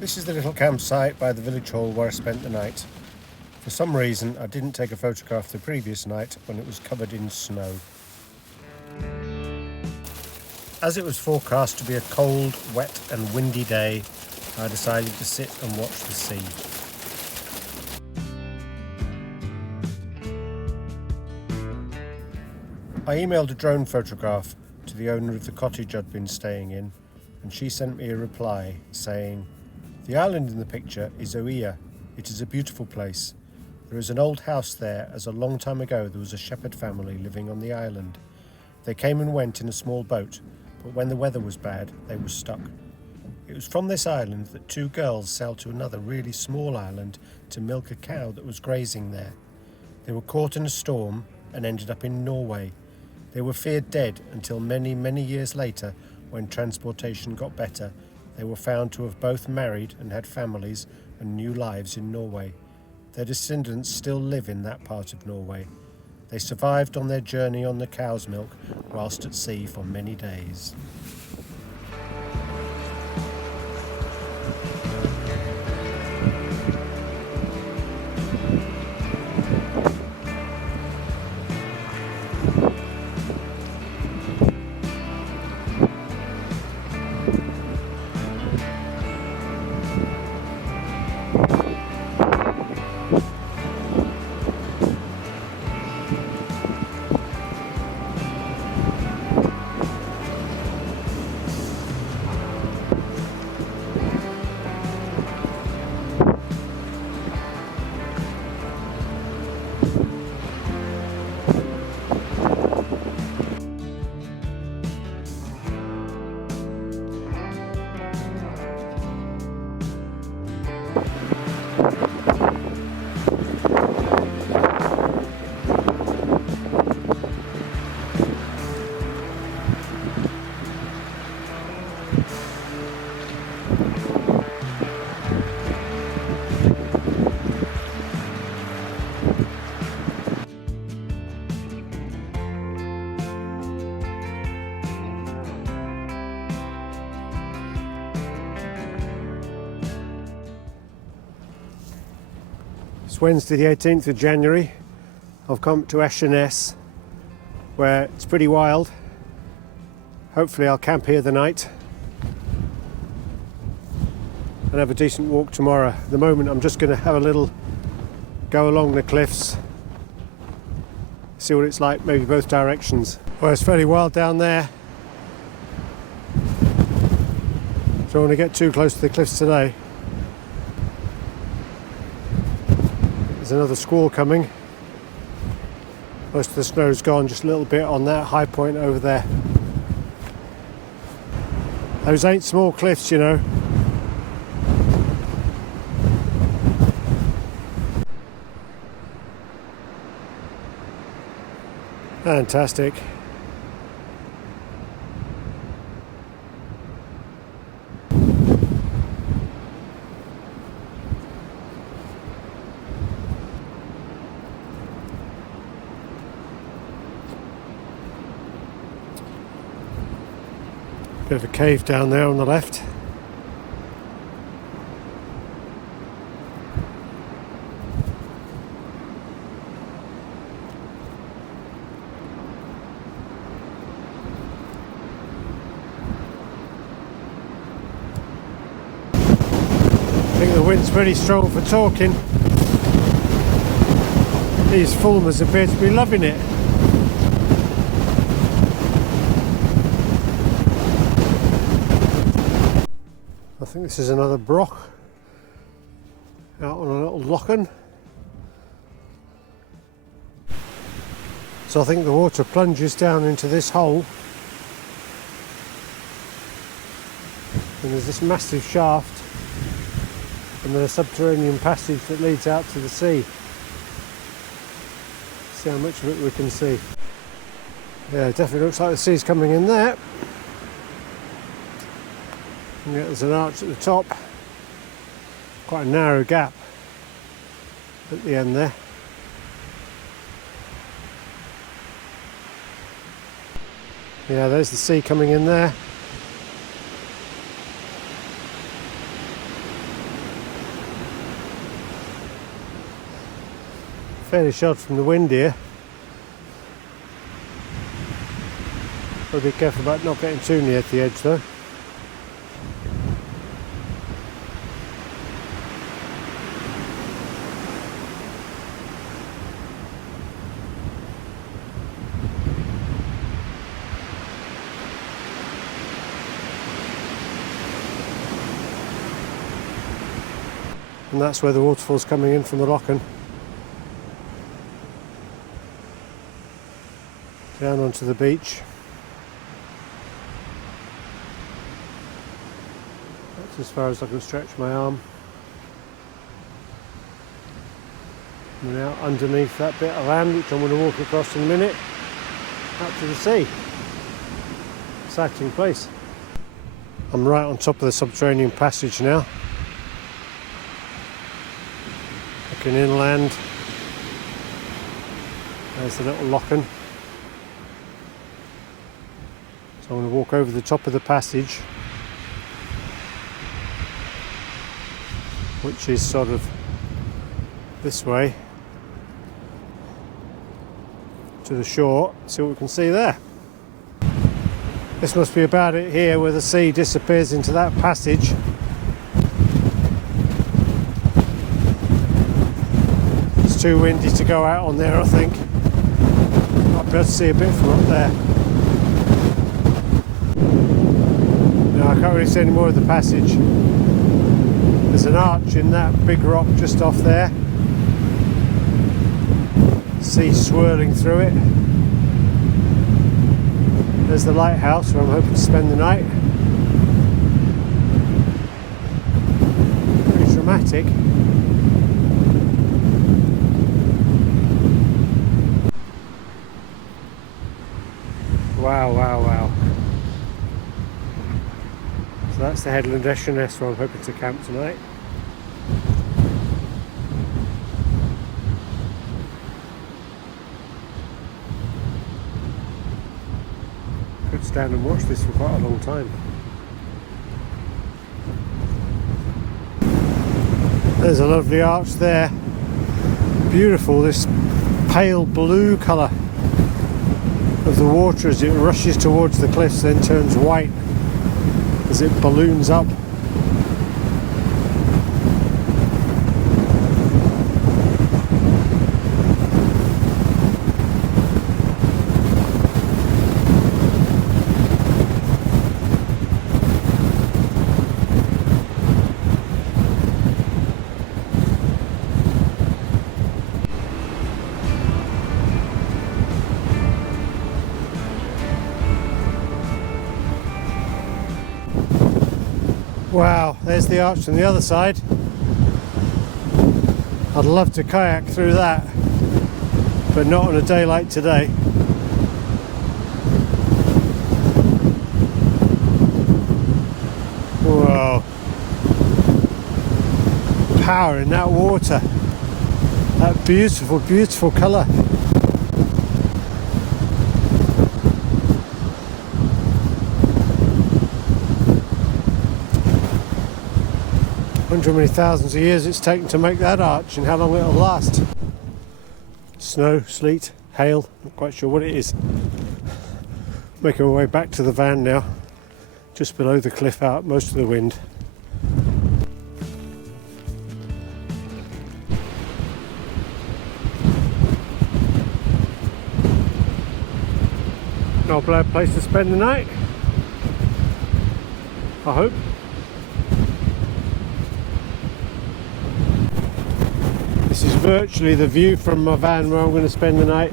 This is the little campsite by the village hall where I spent the night. For some reason, I didn't take a photograph the previous night when it was covered in snow. As it was forecast to be a cold, wet and windy day, I decided to sit and watch the sea. I emailed a drone photograph to the owner of the cottage I'd been staying in, and she sent me a reply saying, "The island in the picture is Oia. It is a beautiful place. There is an old house there, as a long time ago there was a shepherd family living on the island. They came and went in a small boat, but when the weather was bad, they were stuck. It was from this island that two girls sailed to another really small island to milk a cow that was grazing there. They were caught in a storm and ended up in Norway. They were feared dead until many, many years later, when transportation got better, they were found to have both married and had families and new lives in Norway. Their descendants still live in that part of Norway. They survived on their journey on the cow's milk whilst at sea for many days." It's Wednesday the 18th of January. I've come to Shetland, where it's pretty wild. Hopefully I'll camp here the night and have a decent walk tomorrow. At the moment I'm just going to have a little go along the cliffs, see what it's like, maybe both directions. Well, it's fairly wild down there, so I don't want to get too close to the cliffs today. There's another squall coming. Most of the snow's gone, just a little bit on that high point over there. Those ain't small cliffs, you know. Fantastic. Bit of a cave down there on the left. I think the wind's pretty strong for talking. These fulmars appear to be loving it. I think this is another broch out on a little lochen. So I think the water plunges down into this hole, and there's this massive shaft and then a subterranean passage that leads out to the sea. See how much of it we can see. Yeah, it definitely looks like the sea's coming in there. And yet there's an arch at the top, quite a narrow gap at the end there. Yeah, there's the sea coming in there. Fairly sheltered from the wind here. Got to be careful about not getting too near the edge though. And that's where the waterfall's coming in from the Lochen. Down onto the beach. That's as far as I can stretch my arm. We're now underneath that bit of land, which I'm going to walk across in a minute, out to the sea. Exciting place. I'm right on top of the subterranean passage now. Looking inland. There's the little Lochen. So I'm going to walk over the top of the passage, which is sort of this way to the shore. See what we can see there. This must be about it here, where the sea disappears into that passage. It's too windy to go out on there, I think. Might be able to see a bit from up there. No, I can't really see any more of the passage. There's an arch in that big rock just off there. Sea swirling through it. There's the lighthouse where I'm hoping to spend the night. Pretty dramatic. Wow, wow, wow. So that's the Headland Estrerness where I'm hoping to camp tonight. Could stand and watch this for quite a long time. There's a lovely arch there. Beautiful, this pale blue colour of the water as it rushes towards the cliffs, then turns white as it balloons up. Wow, there's the arch on the other side. I'd love to kayak through that, but not on a day like today. Whoa. Power in that water. That beautiful, beautiful colour. I wonder how many thousands of years it's taken to make that arch and how long it'll last. Snow, sleet, hail, not quite sure what it is. Making my way back to the van now, just below the cliff out most of the wind. Not a bad place to spend the night, I hope. This is virtually the view from my van where I'm going to spend the night.